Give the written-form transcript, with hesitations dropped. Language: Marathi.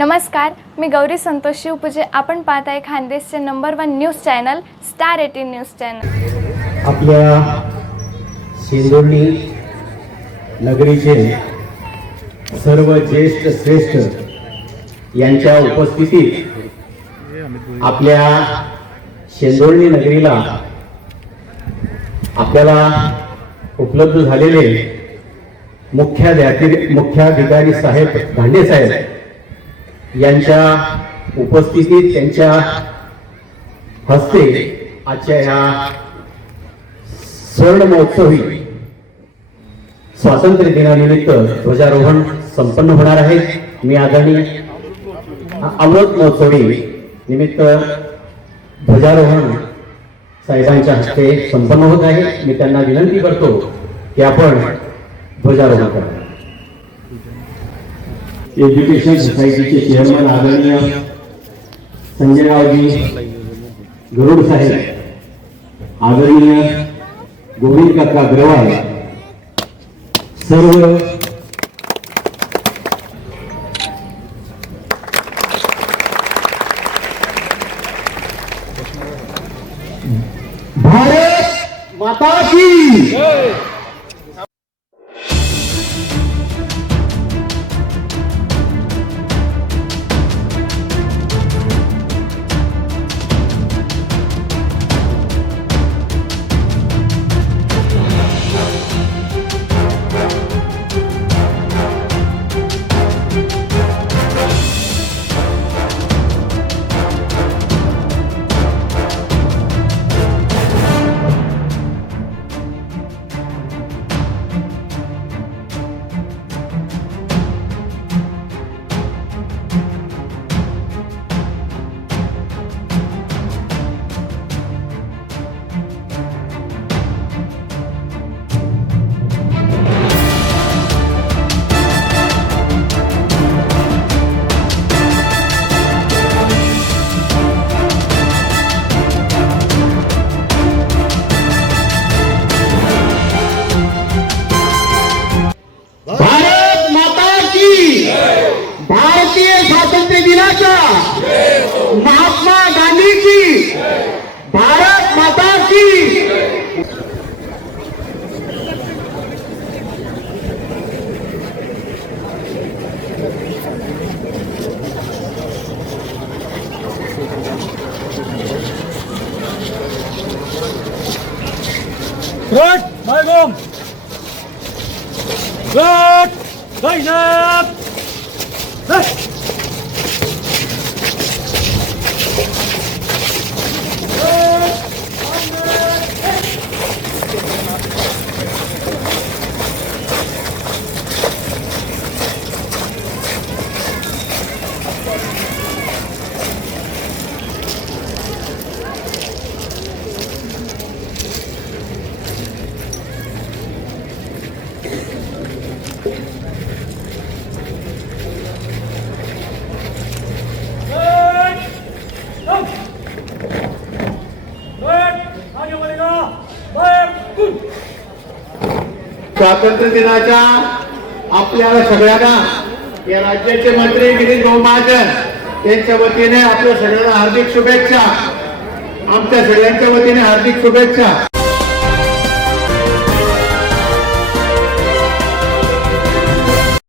नमस्कार, मी गौरी संतोष शिवपूजे. आपण पाहत आहे खानदेशचे number 1 news channel star 18 news channel. आपल्या शेंदोर्णी नगरीचे सर्व ज्येष्ठ श्रेष्ठ यांच्या उपस्थितीत आपल्या शेंदोर्णी नगरीला आपल्याला उपलब्ध झालेले मुख्याधिकारी साहेब धांडे साहेब यांच्या उपस्थितीत त्यांच्या हस्ते आजच्या या स्वर्ण महोत्सवी स्वातंत्र्य दिनानिमित्त ध्वजारोहण संपन्न होणार आहे. मी आदरणीय अमृत महोत्सवी निमित्त ध्वजारोहण साहेबांच्या हस्ते संपन्न होत आहे. मी त्यांना विनंती करतो की आपण ध्वजारोहण करा. एज्युकेशन सोसायटीचे चेअरमन आदरणीय संजयरावजी गरुड साहेब, आदरणीय गोविंद काका अग्रवाल, सर्व भारत माता की जय. भारतीय स्वातंत्र्य दिनाच्या महात्मा गांधीची भारत माता की. स्वातंत्र्य दिनाच्या आपल्याला सगळ्यांना या राज्याचे मंत्री गिरीश भाऊ महाजन यांच्या वतीने आपल्या सगळ्यांना हार्दिक शुभेच्छा. आमच्या सगळ्यांच्या वतीने हार्दिक शुभेच्छा.